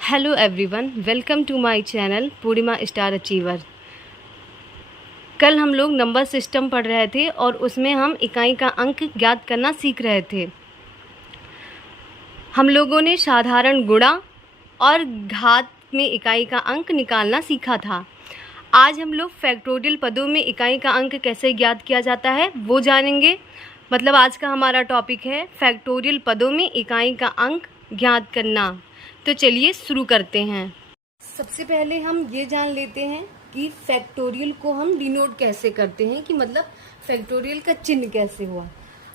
Hello everyone, welcome to my channel Purnima star achiever. कल हम लोग नंबर सिस्टम पढ़ रहे थे और उसमें हम इकाई का अंक ज्ञात करना सीख रहे थे। हम लोगों ने साधारण गुणा और घात में इकाई का अंक निकालना सीखा था। आज हम लोग फैक्टोरियल पदों में इकाई का अंक कैसे ज्ञात किया जाता है वो जानेंगे। मतलब आज का हमारा टॉपिक है फैक्टोरियल पदों में इकाई का अंक ज्ञात करना। तो चलिए शुरू करते हैं। सबसे पहले हम ये जान लेते हैं कि फैक्टोरियल को हम डिनोट कैसे करते हैं, कि मतलब फैक्टोरियल का चिन्ह कैसे हुआ।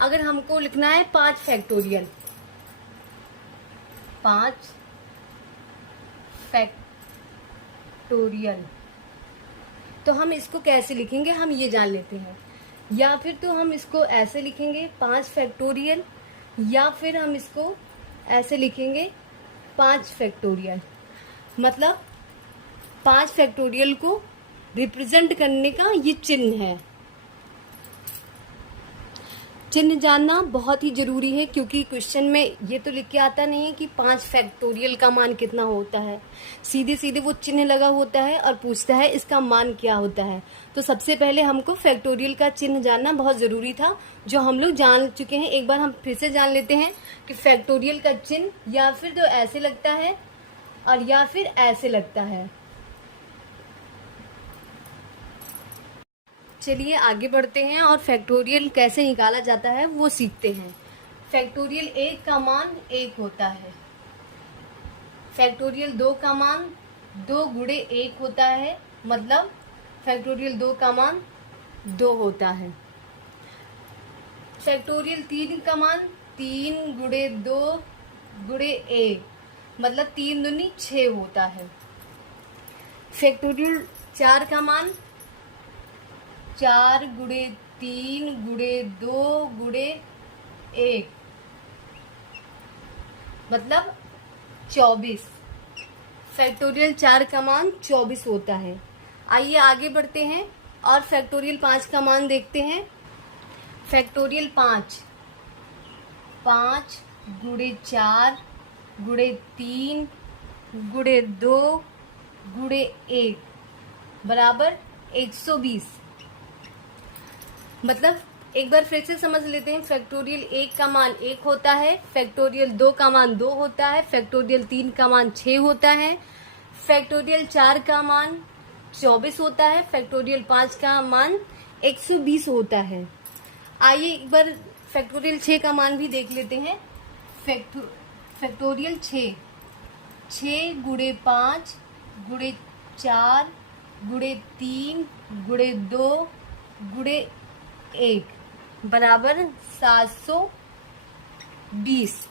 अगर हमको लिखना है 5 फैक्टोरियल, 5 फैक्टोरियल, तो हम इसको कैसे लिखेंगे हम ये जान लेते हैं। या फिर तो हम इसको ऐसे लिखेंगे 5 फैक्टोरियल, या फिर हम इसको ऐसे लिखेंगे 5 फैक्टोरियल। मतलब 5 फैक्टोरियल को रिप्रेजेंट करने का ये चिन्ह है। चिन्ह जानना बहुत ही जरूरी है, क्योंकि क्वेश्चन में ये तो लिख के आता नहीं है कि 5 फैक्टोरियल का मान कितना होता है। सीधे सीधे वो चिन्ह लगा होता है और पूछता है इसका मान क्या होता है। तो सबसे पहले हमको फैक्टोरियल का चिन्ह जानना बहुत ज़रूरी था, जो हम लोग जान चुके हैं। एक बार हम फिर से जान लेते हैं कि फैक्टोरियल का चिन्ह या फिर तो ऐसे लगता है और या फिर ऐसे लगता है। चलिए आगे बढ़ते हैं और फैक्टोरियल कैसे निकाला जाता है वो सीखते हैं। फैक्टोरियल 1 का मान 1 होता है। फैक्टोरियल 2 का मान 2 गुणे 1 होता है। मतलब फैक्टोरियल 2 का मान 2 होता है। फैक्टोरियल 3 का मान 3 गुणे 2 गुणे 1, मतलब 3 दूनी 6 होता है। फैक्टोरियल 4 का मान 4 गुणे 3 गुणे 2 गुणे 1, मतलब 24। फैक्टोरियल 4 का मान 24 होता है। आइए आगे बढ़ते हैं और फैक्टोरियल 5 का मान देखते हैं। फैक्टोरियल 5 गुणे 4 गुणे 3 गुणे 2 गुणे 1 बराबर 120। मतलब एक बार फिर से समझ लेते हैं। फैक्टोरियल 1 का मान 1 होता है, फैक्टोरियल 2 का मान 2 होता है, फैक्टोरियल 3 का मान 6 होता है, फैक्टोरियल 4 का मान 24 होता है, फैक्टोरियल 5 का मान 120 होता है। आइए एक बार फैक्टोरियल 6 का मान भी देख लेते हैं। फैक्टोरियल 6 गुणे 5 गुणे 4 गुणे 3 गुणे 2 गुणे 1 बराबर 720।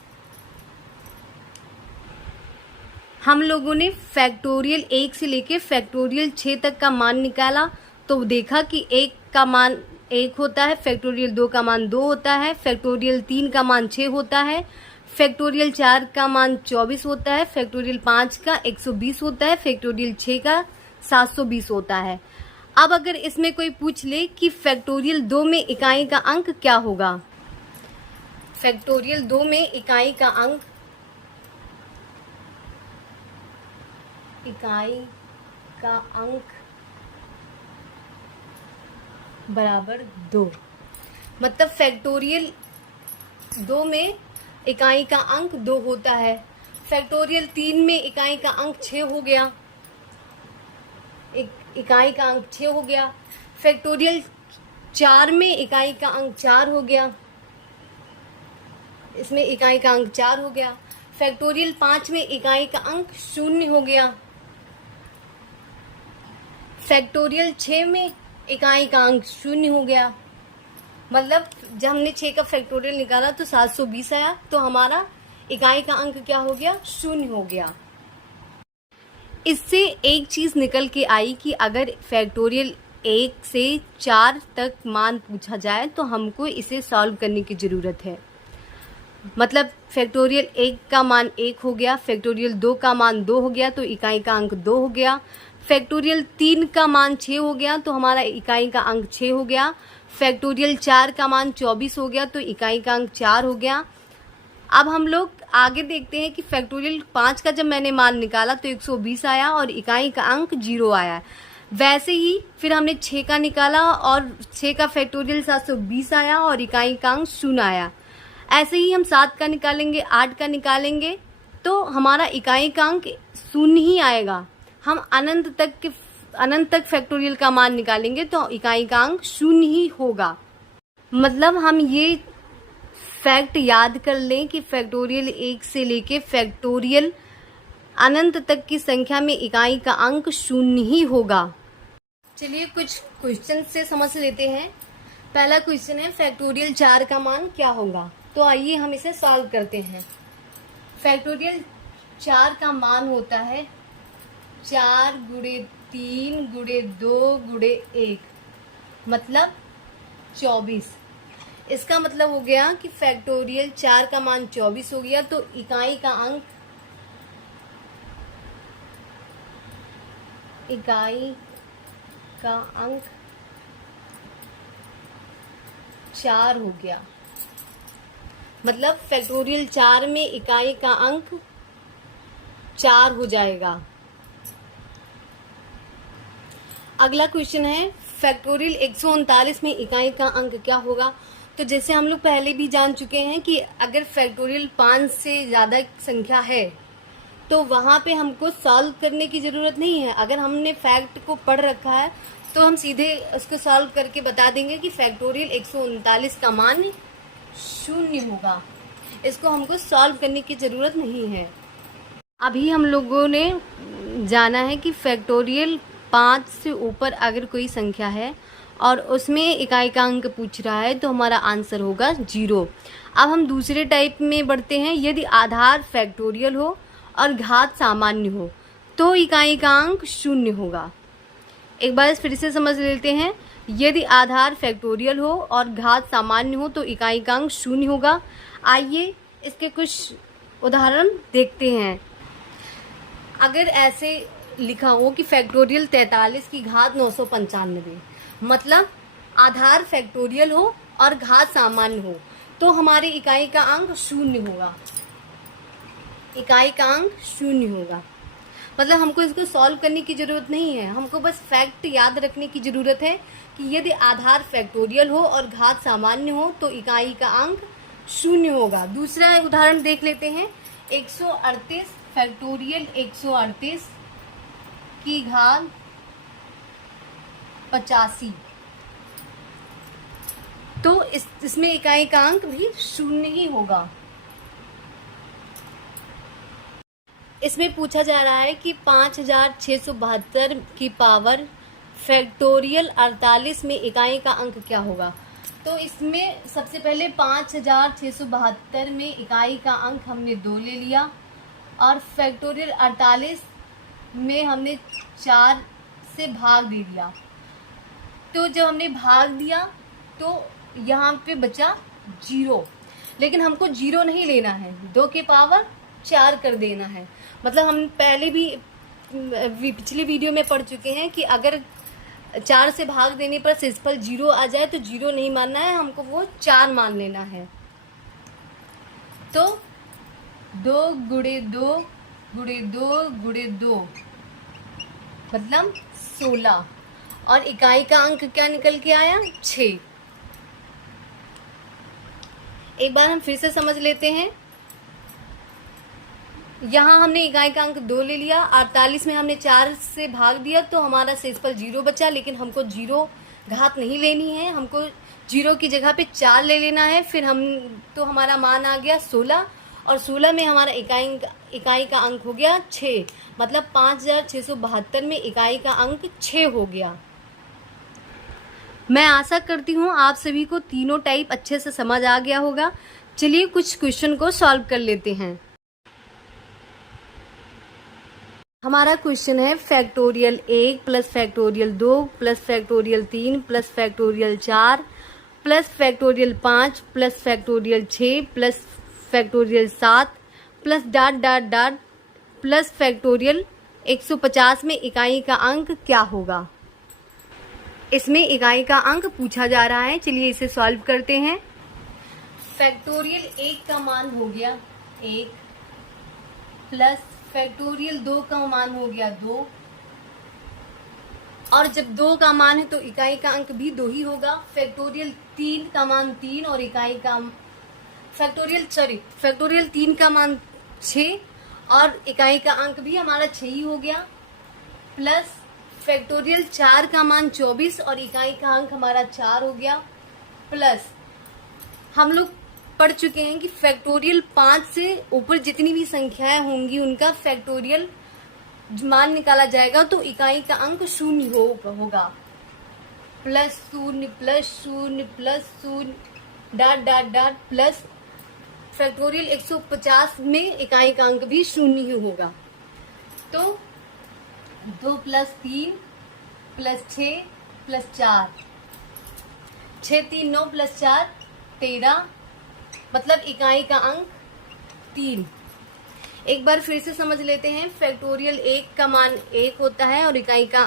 हम लोगों ने फैक्टोरियल 1 से लेके फैक्टोरियल 6 तक का मान निकाला, तो देखा कि 1 का मान 1 होता है, फैक्टोरियल 2 का मान 2 होता है, फैक्टोरियल 3 का मान 6 होता है, फैक्टोरियल 4 का मान 24 होता है, फैक्टोरियल 5 का 120 होता है, फैक्टोरियल 6 का 720 होता है। अब अगर इसमें कोई पूछ ले कि फैक्टोरियल 2 में इकाई का अंक क्या होगा। फैक्टोरियल 2 में इकाई का अंक बराबर 2। मतलब फैक्टोरियल 2 में इकाई का अंक 2 होता है। फैक्टोरियल 3 में इकाई का अंक 6 हो गया, इकाई का अंक 6 हो गया। फैक्टोरियल 4 में इकाई का अंक 4 हो गया, इसमें इकाई का अंक 4 हो गया। फैक्टोरियल 5 में इकाई का अंक 0 हो गया। फैक्टोरियल 6 में इकाई का अंक 0 हो गया। मतलब जब हमने 6 का फैक्टोरियल निकाला तो 720 आया, तो हमारा इकाई का अंक क्या हो गया, 0 हो गया। इससे एक चीज निकल के आई कि अगर फैक्टोरियल 1 से 4 तक मान पूछा जाए तो हमको इसे सॉल्व करने की जरूरत है। मतलब फैक्टोरियल 1 का मान 1 हो गया, फैक्टोरियल 2 का मान 2 हो गया तो इकाई का अंक 2 हो गया, फैक्टोरियल 3 का मान 6 हो गया तो हमारा इकाई का अंक 6 हो गया, फैक्टोरियल 4 का मान 24 हो गया तो इकाई का अंक 4 हो गया। अब हम लोग आगे देखते हैं कि फैक्टोरियल 5 का जब मैंने मान निकाला तो 120 आया और इकाई का अंक 0 आया। वैसे ही फिर हमने 6 का निकाला और 6 का फैक्टोरियल 720 आया और इकाई का अंक 0 आया। ऐसे ही हम 7 का निकालेंगे, 8 का निकालेंगे तो हमारा इकाई का अंक 0 ही आएगा। हम अनंत तक फैक्टोरियल का मान निकालेंगे तो इकाई का अंक 0 ही होगा। मतलब हम ये फैक्ट याद कर लें कि फैक्टोरियल 1 से लेके फैक्टोरियल अनंत तक की संख्या में इकाई का अंक 0 ही होगा। चलिए कुछ क्वेश्चन से समझ लेते हैं। पहला क्वेश्चन है फैक्टोरियल 4 का मान क्या होगा। तो आइए हम इसे सॉल्व करते हैं। फैक्टोरियल 4 का मान होता है 4 गुणे 3 गुणे 2 गुणे 1 मतलब 24। इसका मतलब हो गया कि फैक्टोरियल 4 का मान 24 हो गया। तो इकाई का अंक 4 हो गया। मतलब फैक्टोरियल 4 में इकाई का अंक 4 हो जाएगा। अगला क्वेश्चन है फैक्टोरियल 139 में इकाई का अंक क्या होगा। तो जैसे हम लोग पहले भी जान चुके हैं कि अगर फैक्टोरियल 5 से ज़्यादा संख्या है तो वहाँ पे हमको सॉल्व करने की ज़रूरत नहीं है। अगर हमने फैक्ट को पढ़ रखा है तो हम सीधे उसको सॉल्व करके बता देंगे कि फैक्टोरियल 139 का मान 0 होगा। इसको हमको सॉल्व करने की ज़रूरत नहीं है। अभी हम लोगों ने जाना है कि फैक्टोरियल 5 से ऊपर अगर कोई संख्या है और उसमें इकाई का अंक पूछ रहा है तो हमारा आंसर होगा 0। अब हम दूसरे टाइप में बढ़ते हैं। यदि आधार फैक्टोरियल हो और घात सामान्य हो तो इकाई का अंक 0 होगा। एक बार फिर से समझ लेते हैं। यदि आधार फैक्टोरियल हो और घात सामान्य हो तो इकाई का अंक 0 होगा। आइए इसके कुछ उदाहरण देखते हैं। अगर ऐसे लिखा हो कि फैक्टोरियल 43 की घात 995 मतलब आधार फैक्टोरियल हो और घात सामान्य हो तो हमारे इकाई का अंक 0 होगा। इकाई का अंक 0 होगा। मतलब हमको इसको सॉल्व करने की ज़रूरत नहीं है। हमको बस फैक्ट याद रखने की ज़रूरत है कि यदि आधार फैक्टोरियल हो और घात सामान्य हो तो इकाई का अंक 0 होगा। दूसरा उदाहरण देख लेते हैं। 138 फैक्टोरियल 138 की घात 85 तो इसमें इकाई का अंक भी 0 ही होगा। इसमें पूछा जा रहा है कि 5672 की पावर फैक्टोरियल 48 में इकाई का अंक क्या होगा। तो इसमें सबसे पहले 5672 में इकाई का अंक हमने 2 ले लिया और फैक्टोरियल 48 में हमने 4 से भाग दे दिया। तो जब हमने भाग दिया तो यहाँ पे बचा 0, लेकिन हमको 0 नहीं लेना है, 2 के पावर 4 कर देना है। मतलब हम पहले भी पिछली वीडियो में पढ़ चुके हैं कि अगर 4 से भाग देने पर शेषफल 0 आ जाए तो 0 नहीं मानना है, हमको वो 4 मान लेना है। तो 2 गुणे 2 गुणे 2 गुणे 2 मतलब 16 और इकाई का अंक क्या निकल के आया 6। एक बार हम फिर से समझ लेते हैं। यहाँ हमने इकाई का अंक 2 ले लिया, 48 में हमने 4 से भाग दिया तो हमारा शेषफल 0 बचा, लेकिन हमको 0 घात नहीं लेनी है, हमको 0 की जगह पे 4 ले लेना है। फिर हमारा मान आ गया 16 और 16 में हमारा इकाई का अंक हो गया 6। मतलब 5672 में इकाई का अंक 6 हो गया। मैं आशा करती हूँ आप सभी को तीनों टाइप अच्छे से समझ आ गया होगा। चलिए कुछ क्वेश्चन को सॉल्व कर लेते हैं। हमारा क्वेश्चन है factorial 1 plus factorial 2 plus factorial 3 plus factorial 4 plus factorial 5 plus factorial 6 plus factorial 7 plus dot dot dot plus factorial 150 में इकाई का अंक क्या होगा। इसमें इकाई का अंक पूछा जा रहा है। चलिए इसे सॉल्व करते हैं। फैक्टोरियल 1 का मान हो गया 1 प्लस फैक्टोरियल 2 का मान हो गया 2, और जब 2 का मान है तो इकाई का अंक भी 2 ही होगा। फैक्टोरियल 3 का मान 3 और इकाई का फैक्टोरियल 3 का मान 6 और इकाई का अंक भी हमारा 6 ही हो गया। प्लस फैक्टोरियल 4 का मान 24 और इकाई का अंक हमारा 4 हो गया। प्लस हम लोग पढ़ चुके हैं कि फैक्टोरियल 5 से ऊपर जितनी भी संख्याएं होंगी उनका फैक्टोरियल मान निकाला जाएगा तो इकाई का अंक 0 होगा। +0 +0 +0 dot dot dot plus factorial 150 में इकाई का अंक भी 0 ही होगा। तो 2 + 3 + 6 + 4 6 3 9 + 4 13, मतलब इकाई का अंक 3। एक बार फिर से समझ लेते हैं। फैक्टोरियल 1 का मान 1 होता है और इकाई का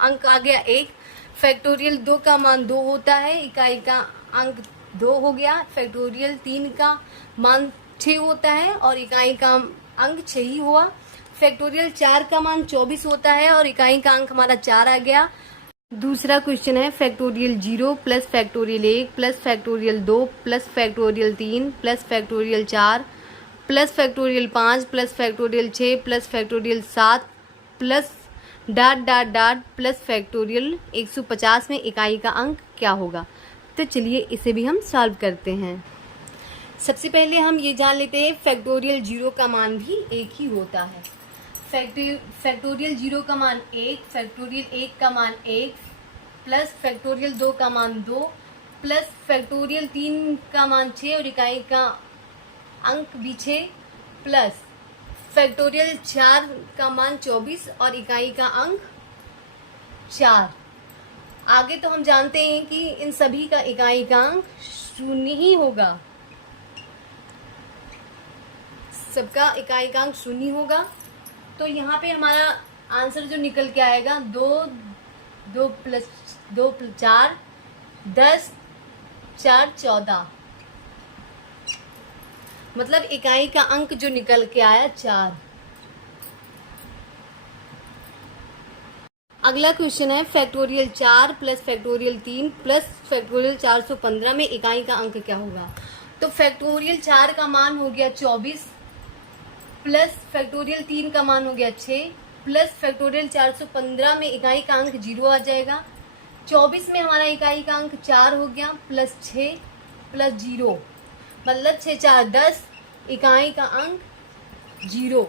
अंक आ गया 1। फैक्टोरियल 2 का मान 2 होता है, इकाई का अंक 2 हो गया। फैक्टोरियल 3 का मान 6 होता है और इकाई का अंक 6 ही हुआ। फैक्टोरियल 4 का मान 24 होता है और इकाई का अंक हमारा 4 आ गया। दूसरा क्वेश्चन है factorial 0 plus factorial 1 plus factorial 2 plus factorial 3 plus factorial 4 plus factorial 5 plus factorial 6 plus factorial 7 plus dot dot dot plus factorial 150 में इकाई का अंक क्या होगा। तो चलिए इसे भी हम सॉल्व करते हैं। सबसे पहले हम ये जान लेते हैं फैक्टोरियल 0 का मान भी 1 ही होता है। फैक्टोरियल 0 का मान 1, फैक्टोरियल 1 का मान 1 प्लस फैक्टोरियल 2 का मान 2 प्लस फैक्टोरियल 3 का मान 6 और इकाई का अंक भी 6 प्लस फैक्टोरियल 4 का मान 24 और इकाई का अंक 4। आगे तो हम जानते हैं कि इन सभी का इकाई का अंक 0 ही होगा, सबका इकाई का अंक 0 होगा। तो यहाँ पे हमारा आंसर जो निकल के आएगा 2 + 2 + 4 10 4 14, मतलब इकाई का अंक जो निकल के आया 4। अगला क्वेश्चन है factorial 4 plus factorial 3 plus factorial 415 में इकाई का अंक क्या होगा। तो फैक्टोरियल 4 का मान हो गया 24 प्लस फैक्टोरियल 3 का मान हो गया 6 प्लस फैक्टोरियल 415 में इकाई का अंक 0 आ जाएगा। 24 में हमारा इकाई का अंक 4 हो गया प्लस 6 प्लस 0, मतलब 6 4 10, इकाई का अंक 0।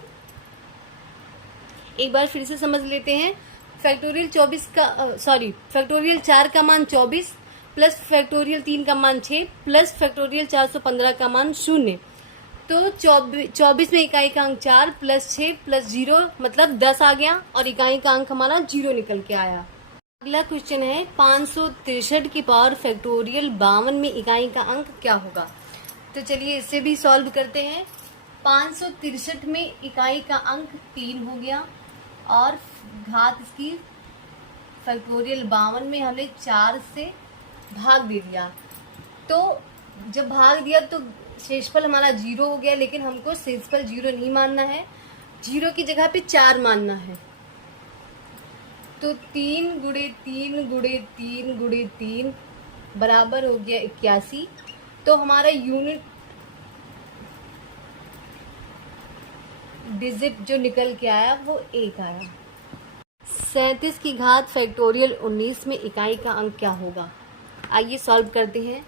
एक बार फिर से समझ लेते हैं। फैक्टोरियल 4 का मान 24 प्लस फैक्टोरियल 3 का मान 6 प्लस फैक्टोरियल 415 का मान 0। तो 24 में इकाई का अंक 4 प्लस 6 प्लस 0, मतलब 10 आ गया और इकाई का अंक हमारा 0 निकल के आया। अगला क्वेश्चन है 563 की पावर फैक्टोरियल 52 में इकाई का अंक क्या होगा। तो चलिए इसे भी सॉल्व करते हैं। 563 में इकाई का अंक 3 हो गया और घात इसकी फैक्टोरियल 52 में हमने 4 से भाग दे दिया। तो जब भाग दिया तो शेषफल हमारा 0 हो गया, लेकिन हमको शेषफल 0 नहीं मानना है, 0 की जगह पे 4 मानना है। तो 3 × 3 × 3 × 3 बराबर हो गया 81। तो हमारा यूनिट डिजिट जो निकल के आया वो 1 आया। 37 की घात फैक्टोरियल 19 में इकाई का अंक क्या होगा। आइए सॉल्व करते हैं।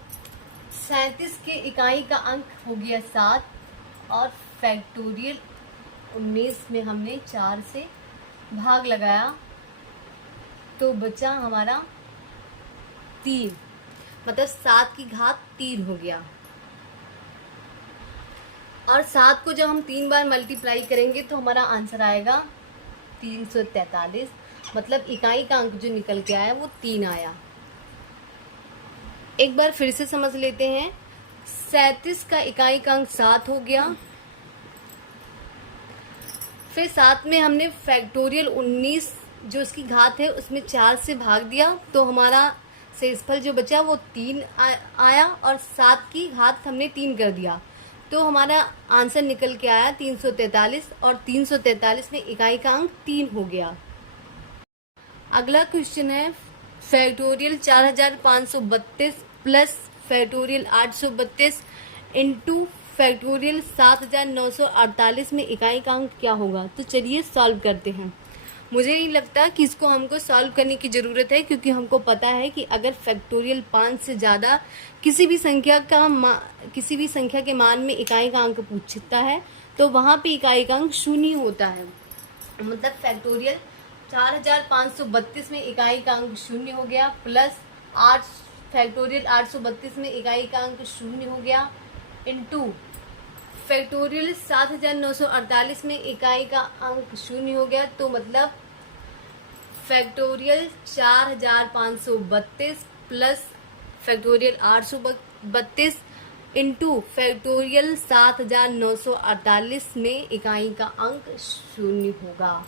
37 के इकाई का अंक हो गया 7 और फैक्टोरियल 19 में हमने 4 से भाग लगाया तो बचा हमारा 3, मतलब 7 की घात 3 हो गया। और 7 को जब हम 3 बार मल्टीप्लाई करेंगे तो हमारा आंसर आएगा 343, मतलब इकाई का अंक जो निकल के आया वो 3 आया। एक बार फिर से समझ लेते हैं। 37 का इकाई का अंक 7 हो गया, फिर 7 में हमने फैक्टोरियल 19 जो इसकी घात है उसमें 4 से भाग दिया तो हमारा शेषफल जो बचा वो 3 आया और 7 की घात हमने 3 कर दिया। तो हमारा आंसर निकल के आया 343 और 343 में इकाई का अंक 3 हो गया। अगला क्वेश्चन है factorial 4532 plus factorial 832 into factorial 7948 में इकाई का अंक क्या होगा। तो चलिए सॉल्व करते हैं। मुझे नहीं लगता कि इसको हमको सॉल्व करने की ज़रूरत है, क्योंकि हमको पता है कि अगर फैक्टोरियल 5 से ज़्यादा किसी भी संख्या के मान में इकाई का अंक पूछता है तो वहाँ पे इकाई का अंक 0 होता है। मतलब फैक्टोरियल 4532 में इकाई का अंक 0 हो गया, प्लस फैक्टोरियल 832 में इकाई का अंक 0 हो गया, इंटू फैक्टोरियल 7948 में इकाई का अंक 0 हो गया। तो मतलब factorial 4532 plus factorial 832 into factorial 7948 में इकाई का अंक 0 होगा।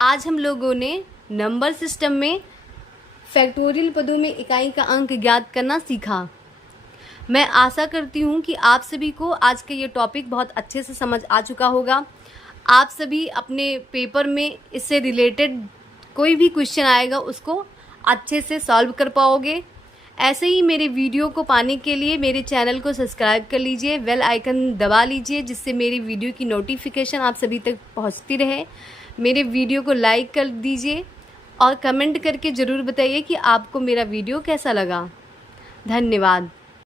आज हम लोगों ने नंबर सिस्टम में फैक्टोरियल पदों में इकाई का अंक ज्ञात करना सीखा। मैं आशा करती हूँ कि आप सभी को आज का ये टॉपिक बहुत अच्छे से समझ आ चुका होगा। आप सभी अपने पेपर में इससे रिलेटेड कोई भी क्वेश्चन आएगा उसको अच्छे से सॉल्व कर पाओगे। ऐसे ही मेरे वीडियो को पाने के लिए मेरे चैनल को सब्सक्राइब कर लीजिए, बेल आइकन दबा लीजिए, जिससे मेरी वीडियो की नोटिफिकेशन आप सभी तक पहुंचती रहे। मेरे वीडियो को लाइक कर दीजिए और कमेंट करके ज़रूर बताइए कि आपको मेरा वीडियो कैसा लगा। धन्यवाद।